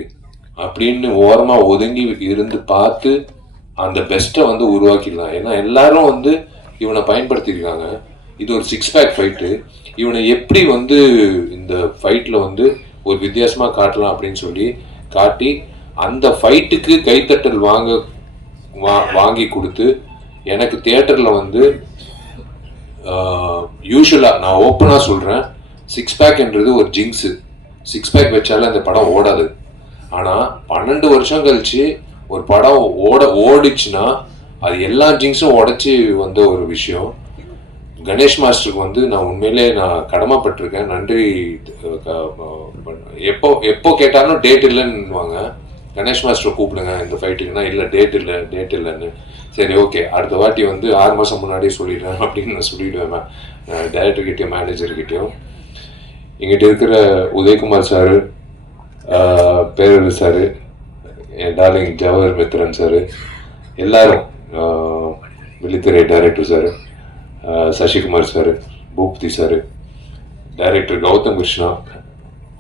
அப்படின்னு ஓரமாக ஒதுங்கி இருந்து பார்த்து அந்த பெஸ்ட்டை வந்து உருவாக்கிடலாம். ஏன்னா எல்லாரும் வந்து இவனை பயன்படுத்தியிருக்காங்க. இது ஒரு 6 பேக் ஃபைட்டு, இவனை எப்படி வந்து இந்த ஃபைட்டில் வந்து ஒரு வித்தியாசமாக காட்டலாம் அப்படின்னு சொல்லி காட்டி அந்த ஃபைட்டுக்கு கைத்தட்டல் வாங்கி கொடுத்து எனக்கு தியேட்டரில் வந்து யூஸ்வலாக நான் ஓப்பனாக சொல்கிறேன், 6 பேக்ன்றது ஒரு ஜிங்ஸு. 6 பேக் வச்சாலும் அந்த படம் ஓடாது. ஆனால் 12 வருஷம் கழிச்சு ஒரு படம் ஓடிச்சுன்னா அது எல்லா ஜிங்ஸும் உடச்சி வந்த ஒரு விஷயம். கணேஷ் மாஸ்டருக்கு வந்து நான் உண்மையிலே கடமைப்பட்டிருக்கேன், நன்றி. எப்போ கேட்டாலும் டேட் இல்லைன்னுவாங்க. கணேஷ் மாஸ்டர் கூப்பிடுங்க இந்த ஃபைட்டுக்குன்னா, இல்லை டேட் இல்லைன்னு. சரி ஓகே, அடுத்த வாட்டி வந்து 6 மாதம் முன்னாடியே சொல்லிடுறேன் அப்படின்னு நான் சொல்லிவிடுவேன் டைரக்டர்கிட்டையும் மேனேஜர்கிட்டையும். எங்கிட்ட இருக்கிற உதயகுமார் சாரு, பேரரு சாரு, என் டார்லிங் ஜவஹர் மித்ரன் சாரு, எல்லாரும், வெளித்துறை director sir, Sasikumar sir, Boopathy sir, director Gautham Krishna,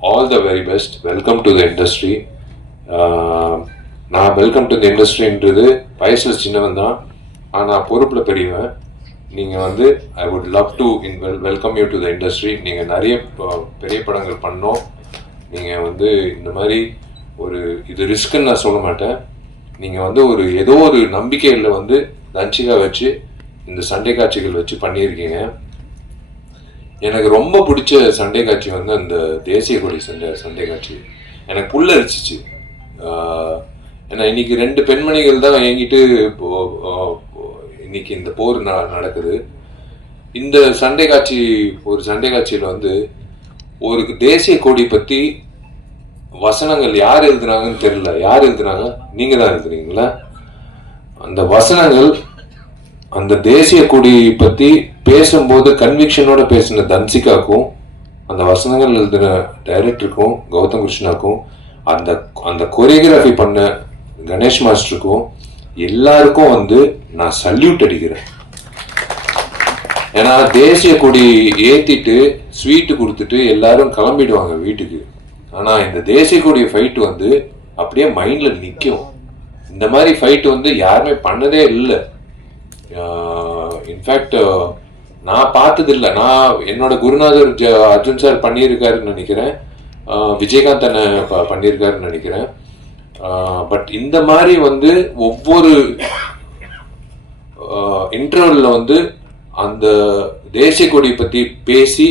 all the very best. Welcome to the industry. நான் வெல்கம் டு த இண்டஸ்ட்ரின்றது வயசில் சின்னவன் தான், ஆனால் பொறுப்பில் பெரியவன். நீங்கள் வந்து I would love to welcome you to the industry. நீங்கள் நிறைய பெரிய படங்கள் பண்ணோம். நீங்கள் வந்து இந்த மாதிரி இது ரிஸ்க்குன்னு நான் சொல்ல மாட்டேன். நீங்கள் வந்து ஏதோ ஒரு நம்பிக்கையில் வந்து தன்சிகா வச்சு இந்த சண்டை காட்சிகள் வச்சு பண்ணியிருக்கீங்க. எனக்கு ரொம்ப பிடிச்ச சண்டை காட்சி வந்து அந்த தேசிய கொடி சண்டை காட்சி. எனக்கு புல்லரிச்சிச்சு. ஏன்னா இன்னைக்கு 2 பெண்மணிகள் தான் என்கிட்ட இன்னைக்கு இந்த போர் நடக்குது. இந்த சண்டை காட்சியில் வந்து ஒரு தேசிய கொடி பற்றி வசனங்கள் யார் எழுதுனாங்கன்னு தெரியல. யார் எழுதுனாங்க? நீங்க தான் எழுதுனீங்களா? அந்த வசனங்கள் அந்த தேசிய கொடி பற்றி பேசும்போது கன்விக்ஷனோட பேசின தன்சிகாக்கும், அந்த வசனங்கள் எழுதின டைரக்டருக்கும் கௌதம் கிருஷ்ணாக்கும், அந்த கொரியோகிராஃபி பண்ண கணேஷ் மாஸ்டருக்கும் எல்லாருக்கும் வந்து நான் சல்யூட் அடிக்கிறேன். ஏன்னா தேசிய கொடி ஏத்திட்டு ஸ்வீட்டு கொடுத்துட்டு எல்லாரும் கிளம்பிடுவாங்க வீட்டுக்கு. ஆனா இந்த தேசிய கொடி ஃபைட் வந்து அப்படியே மைண்ட்ல நிற்கும். இந்த மாதிரி ஃபைட் வந்து யாருமே பண்ணதே இல்லை. இன்ஃபேக்ட் நான் பார்த்தது இல்லை. நான் என்னோட குருநாதர் அர்ஜுன் சார் பண்ணியிருக்காருன்னு நினைக்கிறேன், விஜயகாந்த் அண்ணன் பண்ணியிருக்காருன்னு நினைக்கிறேன். பட் இந்த மாதிரி வந்து ஒவ்வொரு இன்டர்வல்ல வந்து அந்த தேசிய கொடியை பத்தி பேசி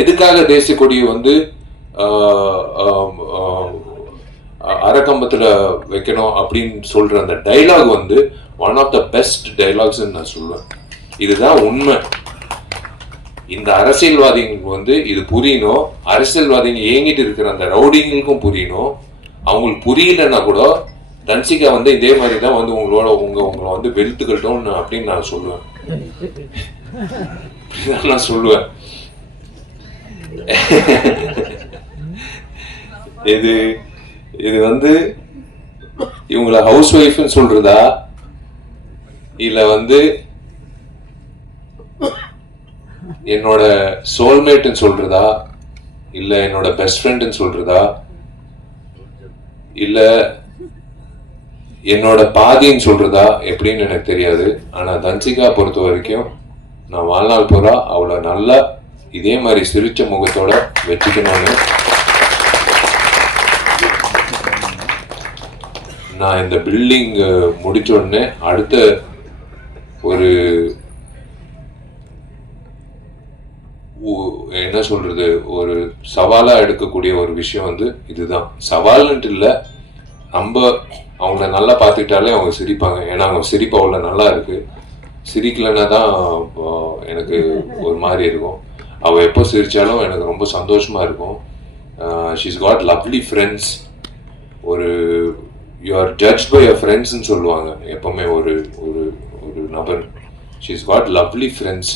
எதுக்காக தேசிய கொடியை வந்து அரைக்கம்பத்துல வைக்கணும் அப்படின்னு சொல்ற அந்த டைலாக் வந்து one of the best dialogues நான் சொல்லுவேன். இதுதான் உண்மை. இந்த அரசியல்வாதிகளுக்கு வந்து இது புரியணும். அரசியல்வாதிங்க ஏங்கிட்டு இருக்கிற அந்த ரவுடிங்களுக்கும் புரியணும். அவங்களுக்கு புரியலன்னா கூட தன்சிகா வந்து இதே மாதிரி தான் வந்து உங்களை வந்து வெளுத்துக்கட்டும் அப்படின்னு நான் சொல்லுவேன். நான் சொல்லுவேன். இது வந்து இவங்கள ஹவுஸ் ஒய்ஃப்னு சொல்றதா இல்ல வந்து என்னோட சோல்மேட்னு சொல்றதா இல்ல என்னோட பெஸ்ட் ஃப்ரெண்ட்னு சொல்றதா இல்ல என்னோட பாதின்னு சொல்றதா எப்படின்னு எனக்கு தெரியாது. ஆனா தன்சிகா பொறுத்த வரைக்கும் நான் வாழ்நாள் பூரா அவளை நல்லா இதே மாதிரி சிரிச்ச முகத்தோட வச்சுக்கணும்னு நான் இந்த பில்டிங் முடிச்ச உடனே அடுத்த ஒரு என்ன சொல்றது ஒரு சவாலா எடுக்கக்கூடிய ஒரு விஷயம் வந்து இதுதான். சவால்ன்ட்டு இல்லை, நம்ம அவங்கள நல்லா பார்த்துக்கிட்டாலே அவங்க சிரிப்பாங்க. ஏன்னா அவங்க சிரிப்பு அவ்வளோ நல்லா இருக்கு. சிரிக்கலைன்னா தான் எனக்கு ஒரு மாதிரி இருக்கும். அவள் எப்போ சிரித்தாலும் எனக்கு ரொம்ப சந்தோஷமா இருக்கும். She's got lovely friends. ஒரு you are judge by your ஃப்ரெண்ட்ஸ்ன்னு சொல்லுவாங்க எப்பவுமே ஒரு ஒரு ஒரு நபர். She's got lovely friends.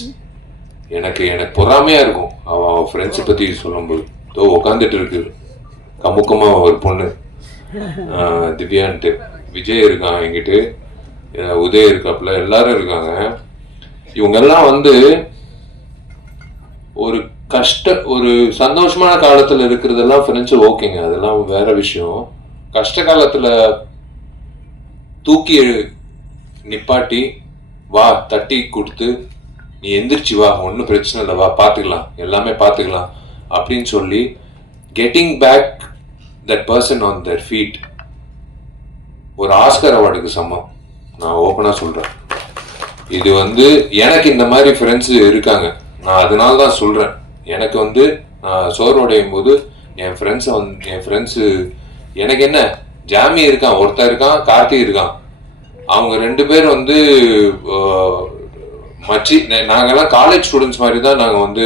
எனக்கு பொறாமையா இருக்கும் அவள் ஃப்ரெண்ட்ஸை பற்றி சொல்லும்போது. தோ உட்காந்துட்டு இருக்கு கமுக்கமா ஒரு பொண்ணு திவ்யான்ட்டு, விஜய் இருக்கான் என்கிட்ட, உதய் இருக்காப்புல, எல்லாரும் இருக்காங்க. இவங்கெல்லாம் வந்து ஒரு சந்தோஷமான காலத்துல இருக்கிறதெல்லாம் ஃப்ரெண்ட்ஸ் ஓகேங்க, அதெல்லாம் வேற விஷயம். கஷ்ட காலத்துல தூக்கி நிப்பாட்டி வா தட்டி கொடுத்து நீ எந்திரிச்சு வா, ஒன்றும் பிரச்சனை இல்லை, வா பார்த்துக்கலாம், எல்லாமே பார்த்துக்கலாம் அப்படின்னு சொல்லி getting back that person on their feet ஒரு ஆஸ்கர் அவார்டுக்கு சமம். நான் ஓப்பனா சொல்றேன். இது வந்து எனக்கு இந்த மாதிரி ஃப்ரெண்ட்ஸ் இருக்காங்க. நான் அதனால தான் சொல்றேன். எனக்கு வந்து நான் சோர்வடையும் போது என் ஃப்ரெண்ட்ஸு எனக்கு என்ன ஜாமி இருக்கான், ஒருத்தன் இருக்கான், கார்த்தி இருக்கான். அவங்க 2 பேர் வந்து மச்சி. நாங்கெல்லாம் காலேஜ் ஸ்டூடெண்ட்ஸ் மாதிரி தான் நாங்கள் வந்து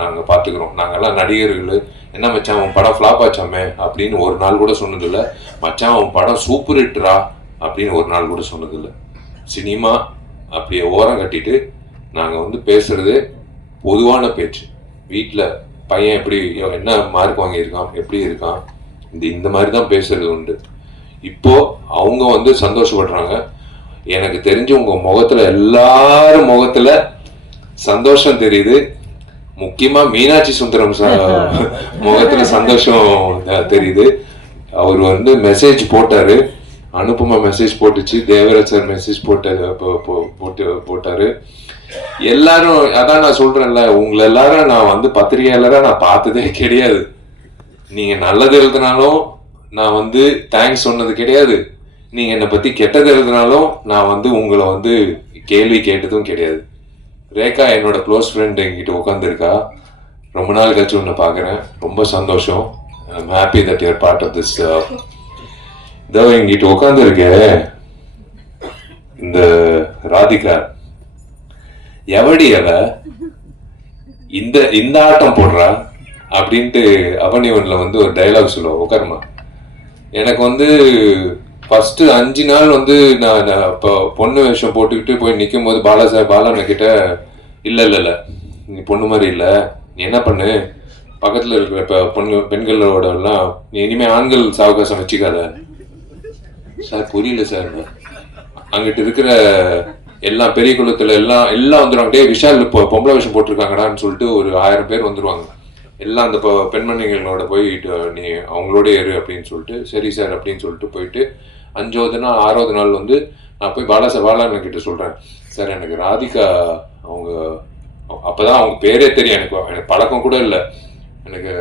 நாங்கள் பார்த்துக்கிறோம். நாங்கெல்லாம் நடிகர்கள். என்ன மச்சான் அவன் படம் ஃப்ளாப் ஆச்சாமே அப்படின்னு ஒரு நாள் கூட சொன்னதில்லை. மச்சான் அவன் படம் சூப்பர் ஹிட்ரா அப்படின்னு ஒரு நாள் கூட சொன்னதில்லை. சினிமா அப்படியே ஓரம் கட்டிட்டு நாங்கள் வந்து பேசுறது பொதுவான பேச்சு. வீட்டில் பையன் எப்படி என்ன மார்க் வாங்கியிருக்கான், எப்படி இருக்கான், இந்த மாதிரி தான் பேசுறது உண்டு. இப்போ அவங்க வந்து சந்தோஷப்படுறாங்க. எனக்கு தெரிஞ்சு உங்க முகத்துல எல்லாரும் முகத்துல சந்தோஷம் தெரியுது. முக்கியமா மீனாட்சி சுந்தரம் முகத்துல சந்தோஷம் தெரியுது. அவர் வந்து மெசேஜ் போட்டாரு, அனுப்புமா மெசேஜ் போட்டுச்சு, தேவராஜ் சார் மெசேஜ் போட்டாரு. எல்லாரும் அதான் நான் சொல்றேன்ல, உங்களை எல்லாரும் நான் வந்து பத்திரிகையாளரா நான் பார்த்ததே கிடையாது. நீங்க நல்லது எழுதினாலும் நான் வந்து தேங்க்ஸ் சொன்னது கிடையாது. நீங்க என்னை பத்தி கெட்டது எழுதினாலும் நான் வந்து உங்களை வந்து கேள்வி கேட்டதும் கிடையாது. ரேகா என்னோட க்ளோஸ் ஃப்ரெண்ட் என்கிட்ட உட்காந்துருக்கா. ரொம்ப நாள் கழிச்சு உன்னை பார்க்குறேன், ரொம்ப சந்தோஷம். I'm happy that you're part of this. இதோ என்கிட்ட உட்காந்துருக்க இந்த ராதிகா எவடி அவ இந்த ஆட்டம் போடுறா அப்படின்ட்டு அவனிவன்ல வந்து ஒரு டைலாக் சொல்லுவோம். உட்காருமா. எனக்கு வந்து ஃபர்ஸ்ட் 5 நாள் வந்து நான் இப்போ பொண்ணு வேஷம் போட்டுக்கிட்டு போய் நிற்கும் போது பாலா கிட்ட இல்லை நீ பொண்ணு மாதிரி இல்லை, நீ என்ன பண்ணு, பக்கத்தில் இருக்கிற இப்போ பெண்களோட எல்லாம் நீ இனிமேல் ஆண்கள் சாவகாசம் வச்சுக்காத. சார் புரியல சார். அங்கிட்டு இருக்கிற எல்லாம் பெரிய குளத்துல எல்லாம் வந்துடுவாங்க. டே விஷால் இப்போ பொம்பளை விஷயம் போட்டிருக்காங்கடான்னு சொல்லிட்டு ஒரு 1000 பேர் வந்துருவாங்க. எல்லாம் அந்த பெண்மணிகளோட போய் நீ அவங்களோட ஏறு அப்படின்னு சொல்லிட்டு, சரி சார் அப்படின்னு சொல்லிட்டு போயிட்டு 5வது நாள் 6வது நாள் வந்து நான் போய் பாலாண்ணன் கிட்ட சொல்றேன், சார் எனக்கு ராதிகா அவங்க அப்பதான் அவங்க பேரே தெரியும், எனக்கு பழக்கம் கூட இல்லை. எனக்கு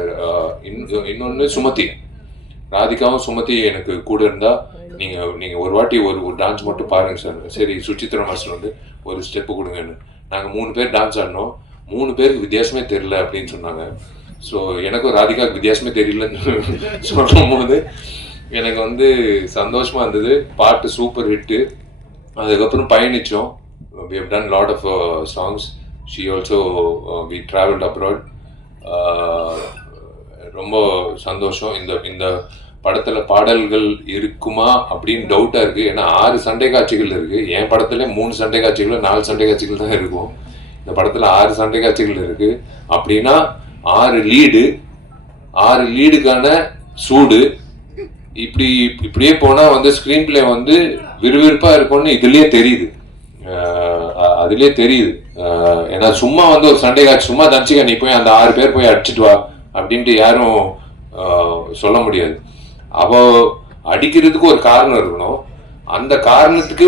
இன்னொன்னு சுமதி, ராதிகாவும் சுமதி எனக்கு கூட இருந்தா நீங்க ஒரு வாட்டி ஒரு டான்ஸ் மட்டும் பாருங்க சார். சரி சுச்சித்ரா மாஸ்டர் வந்து ஒரு ஸ்டெப்பு கொடுங்கன்னு. நாங்க 3 பேர் டான்ஸ் ஆடினோம். 3 பேருக்கு வித்தியாசமே தெரியல அப்படின்னு சொன்னாங்க. ஸோ எனக்கும் ராதிகாவுக்கு வித்தியாசமே தெரியலன்னு சொல்லும் போது எனக்கு வந்து சந்தோஷமா இருந்தது. பாட்டு சூப்பர் ஹிட்டு. அதுக்கப்புறம் பயணிச்சோம். we have done lot of songs. She also we traveled abroad. ரொம்ப சந்தோஷம். இந்த படத்துல பாடல்கள் இருக்குமா அப்படின்னு டவுட்டா இருக்கு. ஏன்னா 6 சண்டை காட்சிகள் இருக்கு. என் படத்துல 3 சண்டை காட்சிகள் 4 சண்டை காட்சிகள் தான் இருக்கும். இந்த படத்துல 6 சண்டை காட்சிகள் இருக்கு. அப்படின்னா 6 லீடுக்கான சூடு. இப்படியே போனா வந்து ஸ்கிரீன் பிளே வந்து விறுவிறுப்பா இருக்கும்னு இதுலயே தெரியுது. அதுலயே தெரியுது. ஏன்னா சும்மா வந்து ஒரு சண்டை காட்சி சும்மா தனிச்சுக்க நீ போய் அந்த 6 பேர் போய் அடிச்சுட்டு வா அப்படின்ட்டு யாரும் சொல்ல முடியாது. அவ அடிக்கிறதுக்கு ஒரு காரணம் இருக்கணும். அந்த காரணத்துக்கு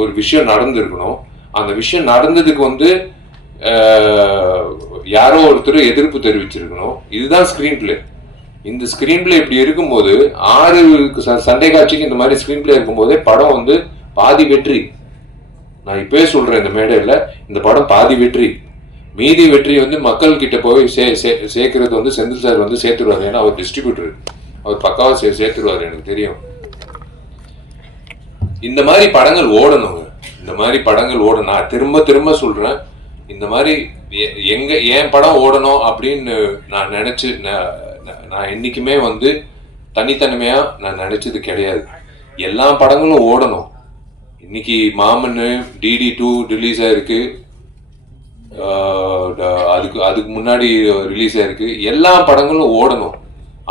ஒரு விஷயம் நடந்திருக்கணும். அந்த விஷயம் நடந்ததுக்கு வந்து யாரோ ஒருத்தர் எதிர்ப்பு தெரிவிச்சிருக்கணும். இதுதான் ஸ்கிரீன் பிளே. இந்த ஸ்கிரீன் பிளே இப்படி இருக்கும்போது 6 சண்டை காட்சிக்கு இந்த மாதிரி ஸ்கிரீன் பிளே இருக்கும்போதே படம் வந்து பாதி வெற்றி. நான் இப்பவே சொல்றேன் இந்த மேடையில, இந்த படம் பாதி வெற்றி. மீதி வெற்றி வந்து மக்கள் கிட்ட போய் சேர்க்கறது வந்து செந்தில் சார் வந்து சேர்த்துருவாரு. ஏன்னா அவர் டிஸ்ட்ரிபியூட்டர், அவர் பக்காவா சேர்த்துருவாரு, எனக்கு தெரியும். இந்த மாதிரி படங்கள் ஓடணுங்க. இந்த மாதிரி படங்கள் ஓடணும். நான் திரும்ப சொல்றேன், இந்த மாதிரி என் படம் ஓடணும் அப்படின்னு நான் நினைச்சு நான் என்னைக்குமே வந்து தனித்தன்மையா நான் நினைச்சது கிடையாது. எல்லா படங்களும் ஓடணும். இன்னைக்கு மாமன்னு DD2 ரிலீஸ் ஆயிருக்கு. அதுக்கு முன்னாடி ரிலீஸ் ஆயிருக்கு. எல்லா படங்களும் ஓடணும்.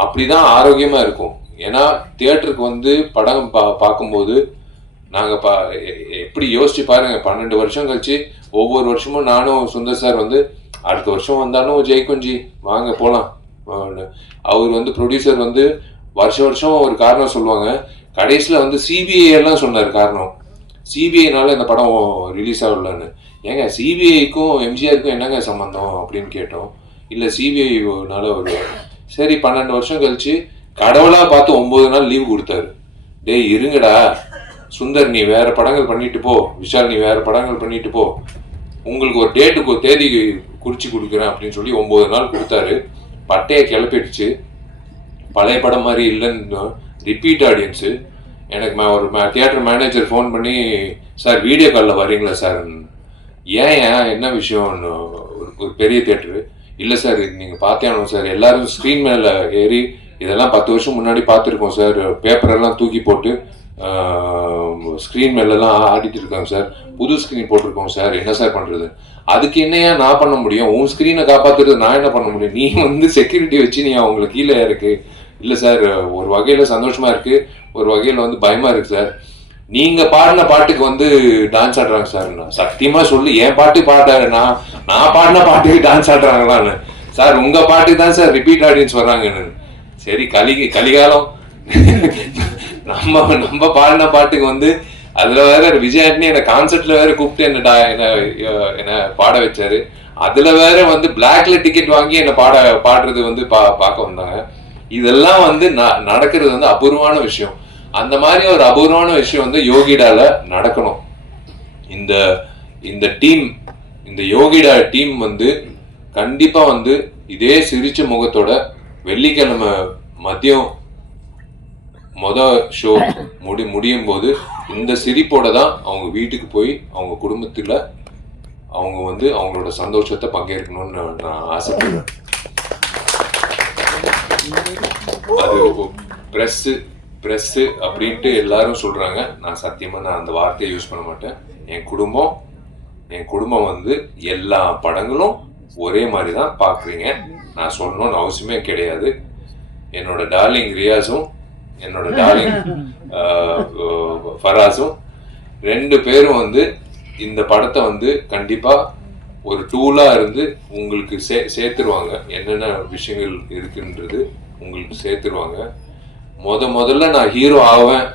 அப்படிதான் ஆரோக்கியமா இருக்கும். ஏன்னா தியேட்டருக்கு வந்து படம் பார்க்கும்போது நாங்க எப்படி யோசிச்சு பாருங்க, 12 வருஷம் கழிச்சு ஒவ்வொரு வருஷமும் நானும் சுந்தர் சார் வந்து அடுத்த வருஷம் வந்தாலும் ஜெய்குஞ்சி வாங்க போலாம். அவர் வந்து ப்ரொடியூசர் வந்து வருஷம் ஒரு காரணம் சொல்லுவாங்க. கடைசியில வந்து CBI எல்லாம் சொன்னார் காரணம். CBIனால இந்த படம் ரிலீஸ் ஆகலன்னு. ஏங்க CBIக்கும் MGRக்கும் என்னங்க சம்பந்தம் அப்படின்னு கேட்டோம். இல்ல CBIனால ஒரு சரி 12 வருஷம் கழிச்சு கடவுளா பார்த்து 9 நாள் லீவு கொடுத்தாரு. டேய் இருங்கடா சுந்தர், நீ வேற படங்கள் பண்ணிட்டு போ, விஷால் நீ வேற படங்கள் பண்ணிட்டு போ, உங்களுக்கு ஒரு டேட்டுக்கு ஒரு தேதி குறிச்சு கொடுக்குறேன் அப்படின்னு சொல்லி 9 நாள் கொடுத்தாரு. பட்டையை கிளப்பிடுச்சு. பழைய படம் மாதிரி இல்லைன்னு ரிப்பீட் ஆடியன்ஸு. எனக்கு ஒரு தியேட்டர் மேனேஜர் ஃபோன் பண்ணி, சார் வீடியோ காலில் வரீங்களா சார்? ஏன் என்ன விஷயம்? ஒரு பெரிய தியேட்டரு. இல்லை சார் இது நீங்கள் பார்த்தே ஆகணும் சார். எல்லாரும் ஸ்க்ரீன் மேலே ஏறி இதெல்லாம் 10 வருஷம் முன்னாடி பார்த்துருக்கோம் சார். பேப்பரெல்லாம் தூக்கி போட்டு ஸ்க்ரீன் மேலெல்லாம் ஆடிட்டு இருக்காங்க சார். புது ஸ்க்ரீன் போட்டிருக்கோம் சார். என்ன சார் பண்ணுறது? அதுக்கு என்னையா நான் பண்ண முடியும்? உன் ஸ்க்ரீனை காப்பாற்றுறது நான் என்ன பண்ண முடியும்? நீ வந்து செக்யூரிட்டி வச்சு நீ அவங்களுக்கு கீழே இருக்கு. இல்லை சார் ஒரு வகையில் சந்தோஷமா இருக்கு, ஒரு வகையில் வந்து பயமா இருக்கு சார். நீங்க பாடின பாட்டுக்கு வந்து டான்ஸ் ஆடுறாங்க சார். சத்தியமா சொல்லி என் பாட்டு பாடுறாரு, நான் பாடின பாட்டுக்கு டான்ஸ் ஆடுறாங்களான்னு. சார் உங்க பாட்டுக்கு தான் சார் ரிப்பீட் ஆடியன்ஸ் வர்றாங்கன்னு. சரி கலிகாலம். நம்ம பாடின பாட்டுக்கு வந்து அதுல வேற விஜய் ஆண்டனி என்ன கான்சர்ட்ல வேற கூப்பிட்டு என்ன பாட வச்சாரு. அதுல வேற வந்து பிளாக்ல டிக்கெட் வாங்கி என்ன பாடுறது வந்து பார்க்க வந்தாங்க. இதெல்லாம் வந்து நடக்கிறது வந்து அபூர்வமான விஷயம். அந்த மாதிரி ஒரு அபூர்வமான விஷயம் வந்து யோகிடால நடக்கணும். இந்த டீம், இந்த யோகிடா டீம் வந்து கண்டிப்பா வந்து இதே சிரிச்ச முகத்தோட வெள்ளிக்கிழமை மதியம் ஷோ முடியும் போது இந்த சிரிப்போட தான் அவங்க வீட்டுக்கு போய் அவங்க குடும்பத்துல அவங்க வந்து அவங்களோட சந்தோஷத்தை பங்கேற்கணும்னு நான் ஆசைப்படுறேன். அது பிரஸ் அப்படின்ட்டு எல்லாரும் சொல்றாங்க. நான் சத்தியமா அந்த வார்த்தையை யூஸ் பண்ண மாட்டேன். என் குடும்பம் வந்து எல்லா படங்களும் ஒரே மாதிரி தான் பாக்குறீங்க. நான் சொல்லணும்னு அவசியமே கிடையாது. என்னோட டார்லிங் ரியாஸும் என்னோட டார்லிங் ஃபராஸும் 2 பேரும் வந்து இந்த படத்தை வந்து கண்டிப்பா ஒரு டூலா இருந்து உங்களுக்கு சேர்த்துருவாங்க. என்னென்ன விஷயங்கள் இருக்குன்றது உங்களுக்கு சேர்த்துருவாங்க. முதல்ல நான் ஹீரோ ஆவேன்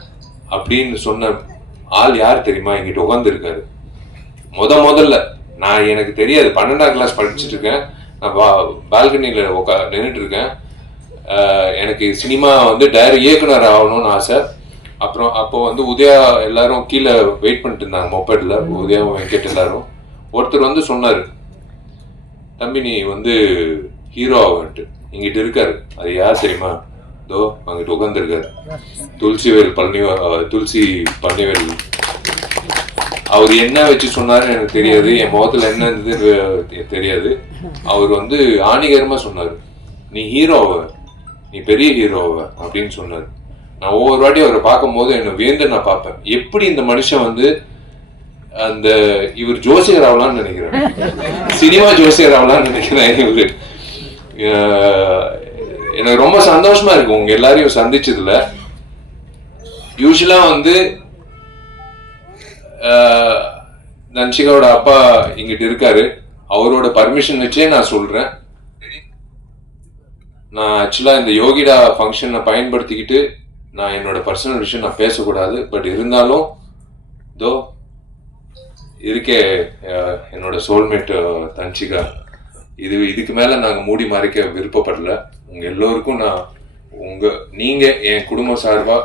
அப்படின்னு சொன்ன ஆள் யார் தெரியுமா? எங்கிட்ட உட்காந்துருக்காரு. முதல்ல நான் எனக்கு தெரியாது, 12ஆம் கிளாஸ் படிச்சுட்டு இருக்கேன். நான் பால்கனியில நின்றுட்டு இருக்கேன். எனக்கு சினிமா வந்து இயக்குனர் ஆகணும்னு ஆசை. அப்புறம் அப்போ வந்து உதயா எல்லாரும் கீழே வெயிட் பண்ணிட்டு இருந்தாங்க மொபைல்ல, உதயா வெங்கட் எல்லாரும். ஒருத்தர் வந்து சொன்னாரு, தம்பி நீ வந்து ஹீரோ ஆகன்ட்டு. இங்கிட்ட இருக்காரு. அது யார் தெரியுமா? தோ அங்கிட்டு உட்காந்துருக்காரு, துளசி பழனிவேல். அவர் என்ன வச்சு சொன்னாருன்னு எனக்கு தெரியாது, என் முகத்துல என்ன இருந்தது தெரியாது. அவர் வந்து ஆணிகரமா சொன்னாரு, நீ ஹீரோவ, நீ பெரிய ஹீரோவ அப்படின்னு சொன்னாரு. நான் ஒவ்வொரு வாட்டி அவரை பார்க்கும் போது என்ன வியந்து நான் பார்ப்பேன், எப்படி இந்த மனுஷன் வந்து அந்த இவர் ஜோசியர் ஆகலான்னு நினைக்கிறேன், சினிமா ஜோசியர் ஆகலான்னு நினைக்கிறேன். இவரு எனக்கு ரொம்ப சந்தோஷமா இருக்கு உங்க எல்லாரையும் சந்திச்சதுல. யூஸ்வலா வந்து தன்ஷிகாவோட அப்பா இங்கிட்ட இருக்காரு, அவரோட பர்மிஷன் வச்சே நான் சொல்றேன். நான் ஆக்சுவலா இந்த யோகிடா ஃபங்க்ஷனை பயன்படுத்திக்கிட்டு நான் என்னோட பர்சனல் விஷயம் நான் பேசக்கூடாது. பட் இருந்தாலும் தோ இருக்கே என்னோட சோல்மேட் தன்ஷிகா. இதுக்கு மேல நாங்க மூடி மறைக்க விருப்பப்படல. உங்க எல்லோருக்கும் நான் நீங்க என் குடும்ப சார்பா,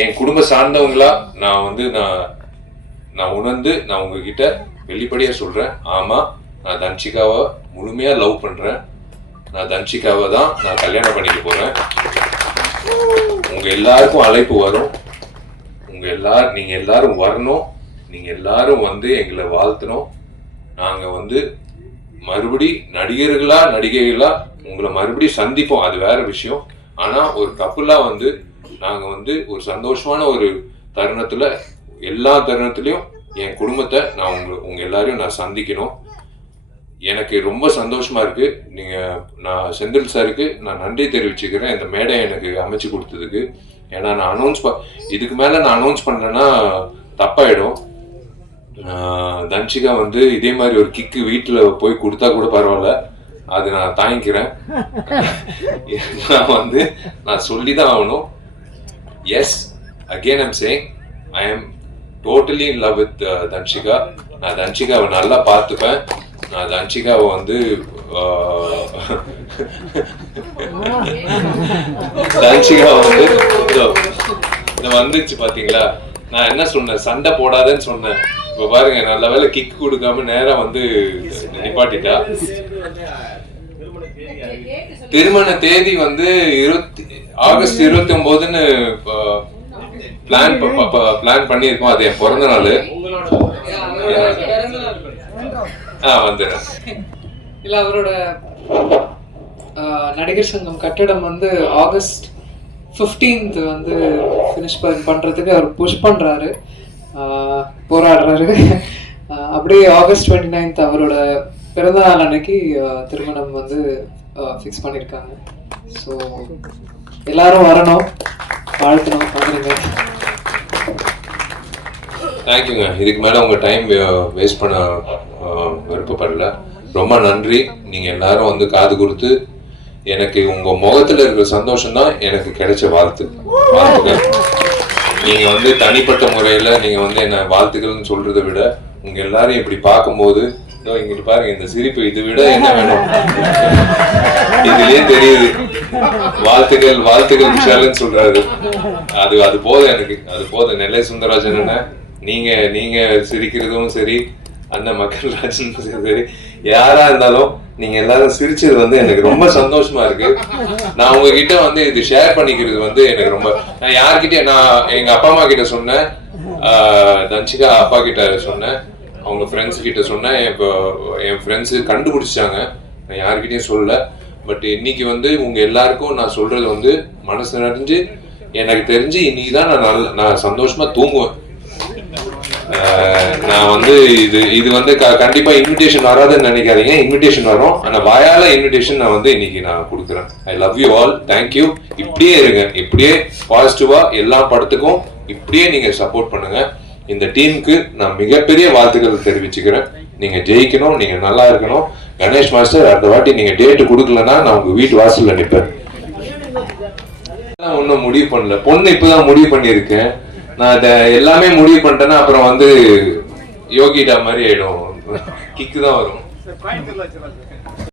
என் குடும்ப சார்ந்தவங்களா நான் வந்து நான் உணர்ந்து நான் உங்ககிட்ட வெளிப்படையா சொல்றேன். ஆமா, நான் தன்ஷிகாவை முழுமையா லவ் பண்றேன். நான் தன்ஷிகாவை தான் நான் கல்யாணம் பண்ணிக்க போறேன். உங்க எல்லாருக்கும் அழைப்பு வரும். நீங்க எல்லாரும் வரணும். நீங்க எல்லாரும் வந்து எங்களை வாழ்த்தணும். நாங்க வந்து மறுபடி நடிகைகளா உங்களை மறுபடி சந்திப்போம், அது வேற விஷயம். ஆனா ஒரு கப்புலா வந்து நாங்க வந்து ஒரு சந்தோஷமான ஒரு தருணத்துல, எல்லா தருணத்திலையும் என் குடும்பத்தை நான் உங்க எல்லாரையும் நான் சந்திக்கணும். எனக்கு ரொம்ப சந்தோஷமா இருக்கு. நான் செந்தில் சாருக்கு நான் நன்றி தெரிவிச்சுக்கிறேன் இந்த மேடை எனக்கு அமைச்சு கொடுத்ததுக்கு. ஏன்னா நான் இதுக்கு மேல நான் அனௌன்ஸ் பண்றேன்னா தப்பாயிடும். தன்ஷிகா வந்து இதே மாதிரி ஒரு கிக்கு வீட்டுல போய் கொடுத்தா கூட பரவாயில்ல, அது நான் தாங்கிக்கிறேன். நான் சொல்லிதான் ஆகணும். Yes, again I'm saying, I am totally in love with Dhanshika. நான் தன்ஷிகாவை நல்லா பார்த்துப்பேன். நான் தன்ஷிகாவை வந்து தன்ஷிகா வந்து வந்துச்சு பாத்தீங்களா? நான் என்ன சொன்னேன், சண்டை போடாதேன்னு சொன்னேன். இப்ப பாருங்க, நல்ல வேலை கிக் கொடுக்காம நேரா வந்து நிப்பாட்டிட்டா. திருமண தேதி வந்து ஆகஸ்ட் 29ன்னு பிளான் பண்ணியிருக்கோம். அது என் பிறந்த நாள். வந்துடுறேன். இல்ல, அவரோட நடிகர் சங்கம் கட்டடம் வந்து ஆகஸ்ட் 15th வந்து ஃபினிஷ் பண்றதுக்கு அவர் புஷ் பண்றாரு, போராடுறாரு. அப்படியே ஆகஸ்ட் 29th அவரோட பிறந்த நாள் அன்னைக்கு திருமணம் வந்து ஃபிக்ஸ் பண்ணியிருக்காங்க. ஸோ எல்லாரும் வரணும், வாழ்த்தணும், வந்துருங்க. தேங்க்யூங்க. இதுக்கு மேலே உங்கள் டைம் வேஸ்ட் பண்ண விருப்பப்படல. ரொம்ப நன்றி. நீங்கள் எல்லாரும் வந்து காது கொடுத்து எனக்கு உங்கள் முகத்தில் இருக்கிற சந்தோஷம் தான் எனக்கு கிடைச்ச வாழ்த்துக்கள். நீங்கள் வந்து தனிப்பட்ட முறையில் நீங்கள் வந்து என்ன வாழ்த்துக்கள்னு சொல்கிறத விட உங்கள் எல்லாரையும் இப்படி பார்க்கும்போது இங்கிட்டு பாருங்க, இந்த சிரிப்பு, இதை விட என்ன வேணும்? இதுலயே தெரியுது. வாழ்த்துக்கள் விஷாலன்னு சொல்றாரு. அது போதும் எனக்கு, அது போதும். நெல்லை சுந்தரராஜன் அண்ணா, நீங்க சிரிக்கிறதும் சரி, அண்ணன் மக்கள் ராஜன் சரி, யாரா இருந்தாலும் நீங்க எல்லாரும் சிரிச்சது வந்து எனக்கு ரொம்ப சந்தோஷமா இருக்கு. நான் உங்ககிட்ட வந்து இது ஷேர் பண்ணிக்கிறது வந்து எனக்கு ரொம்ப, நான் யார்கிட்ட, நான் எங்க அப்பா அம்மா கிட்ட சொன்னேன், தன்ஷிகா அப்பா கிட்ட சொன்னேன், அவங்க ஃப்ரெண்ட்ஸ் கிட்ட சொன்னேன். இப்போ என் ஃப்ரெண்ட்ஸு கண்டுபிடிச்சாங்க, நான் யார்கிட்டையும் சொல்லல. பட் இன்னைக்கு வந்து உங்க எல்லாருக்கும் நான் சொல்றது வந்து மனசு நிறைஞ்சு, எனக்கு தெரிஞ்சு இன்னைக்கு தான் நான் சந்தோஷமா தூங்குவேன். நான் வந்து இது வந்து கண்டிப்பா இன்விடேஷன் வராதுன்னு நினைக்காதீங்க. இன்விடேஷன் வரும், ஆனா வாயால இன்விடேஷன் நான் வந்து இன்னைக்கு நான் கொடுக்குறேன். ஐ லவ் யூ ஆல், தேங்க்யூ. இப்படியே இருங்க, இப்படியே பாசிட்டிவா எல்லா படத்துக்கும் இப்படியே நீங்க சப்போர்ட் பண்ணுங்க. இந்த டீமுக்கு நான் மிகப்பெரிய வாழ்த்துக்கள் தெரிவிச்சுக்கிறேன். நீங்க ஜெயிக்கணும், நீங்க நல்லா இருக்கணும். கணேஷ் மாஸ்டர், அடுத்த வாட்டி நீங்க டேட்டு கொடுக்கலன்னா நான் உங்க வீட்டு வாசல்ல நிற்பேன். ஒன்றும் முடிவு பண்ணல, பொண்ணு இப்பதான் முடிவு பண்ணியிருக்கேன். நான் அதை எல்லாமே முடிவு பண்ணிட்டேன்னா அப்புறம் வந்து யோகிடா மாதிரி ஆயிடும், கிக்கு தான் வரும்.